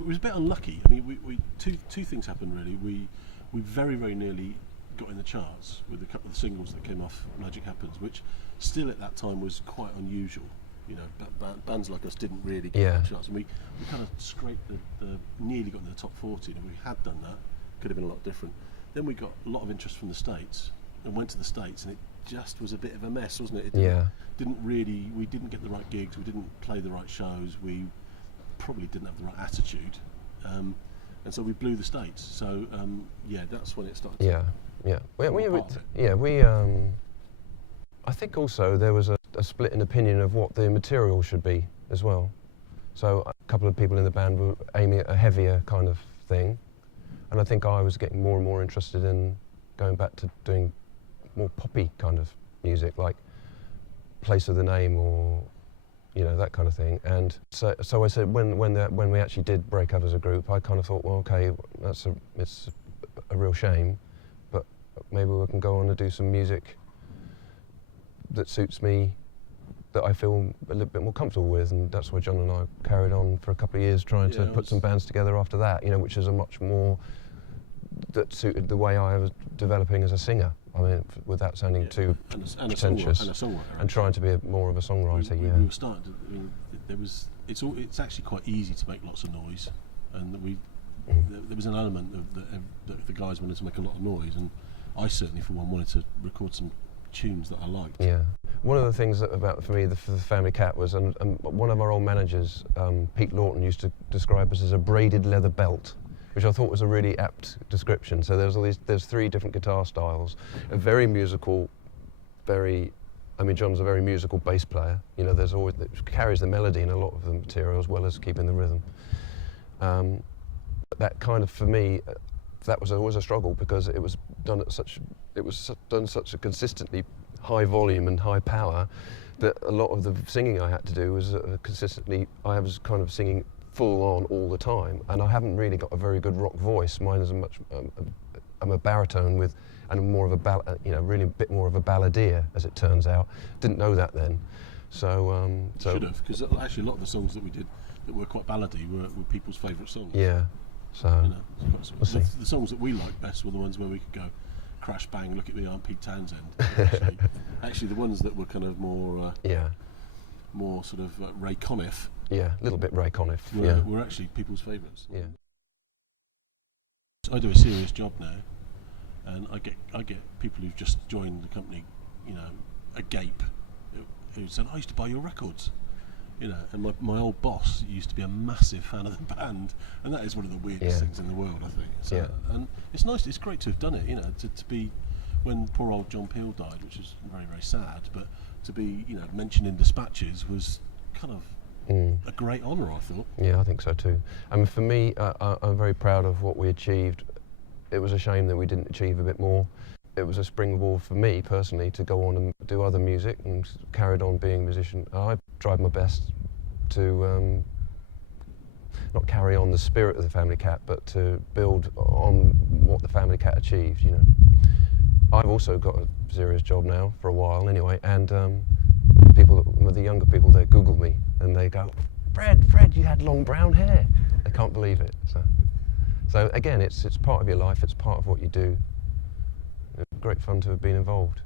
But it was a bit unlucky. I mean, we two things happened really. We very very nearly got in the charts with a couple of the singles that came off Magic Happens, which still at that time was quite unusual. You know, bands like us didn't really get in the charts, and we kind of scraped nearly got into the top 40. And if we had done that, could have been a lot different. Then we got a lot of interest from the States, and went to the States, and it just was a bit of a mess, wasn't it? We didn't get the right gigs, we didn't play the right shows, we probably didn't have the right attitude, and so we blew the States. So that's when it started. I think also there was a split in opinion of what the material should be as well. So a couple of people in the band were aiming at a heavier kind of thing, and I think I was getting more and more interested in going back to doing more poppy kind of music, like Place of the Name or that kind of thing. And so I said when we actually did break up as a group, I kind of thought, well, okay, it's a real shame, but maybe we can go on and do some music that suits me, that I feel a little bit more comfortable with, and that's why John and I carried on for a couple of years trying to put some bands together after that, which is a much more that suited the way I was developing as a singer. I mean, without sounding too pretentious, and trying to be more of a songwriter. We were starting to. I mean, it's actually quite easy to make lots of noise, and there was an element that the guys wanted to make a lot of noise, and I certainly, for one, wanted to record some tunes that I liked. Yeah. One of the things for me, the Family Cat was, and one of our old managers, Pete Lawton, used to describe us as a braided leather belt, which I thought was a really apt description. So there's three different guitar styles, a very musical, John's a very musical bass player. There's always, it carries the melody in a lot of the material as well as keeping the rhythm. That kind of, for me, that was always a struggle because it was done at such a consistently high volume and high power that a lot of the singing I had to do was I was kind of singing full on all the time, and I haven't really got a very good rock voice. Mine is I'm a baritone and more of a really a bit more of a balladeer, as it turns out. Didn't know that then. So should have, because actually a lot of the songs that we did that were quite ballady were people's favourite songs. Yeah. So we'll see. The songs that we liked best were the ones where we could go crash bang, look at me, I'm Pete Townsend. Actually the ones that were kind of more more sort of Ray Conniff. Yeah, a little bit Ray Conniff. Were actually people's favourites. Yeah. I do a serious job now, and I get people who've just joined the company, agape, who said, I used to buy your records. And my old boss used to be a massive fan of the band, and that is one of the weirdest things in the world, I think. So, and it's nice, it's great to have done it, to be, when poor old John Peel died, which is very, very sad, but to be, mentioned in dispatches was kind of a great honour, I thought. Yeah, I think so too. I mean, for me, I'm very proud of what we achieved. It was a shame that we didn't achieve a bit more. It was a springboard for me personally to go on and do other music and carried on being a musician. I tried my best to not carry on the spirit of the Family Cat, but to build on what the Family Cat achieved. I've also got a serious job now for a while anyway, and the younger people, they Google me and they go, Fred, you had long brown hair. They can't believe it. So again, it's part of your life. It's part of what you do. It's great fun to have been involved.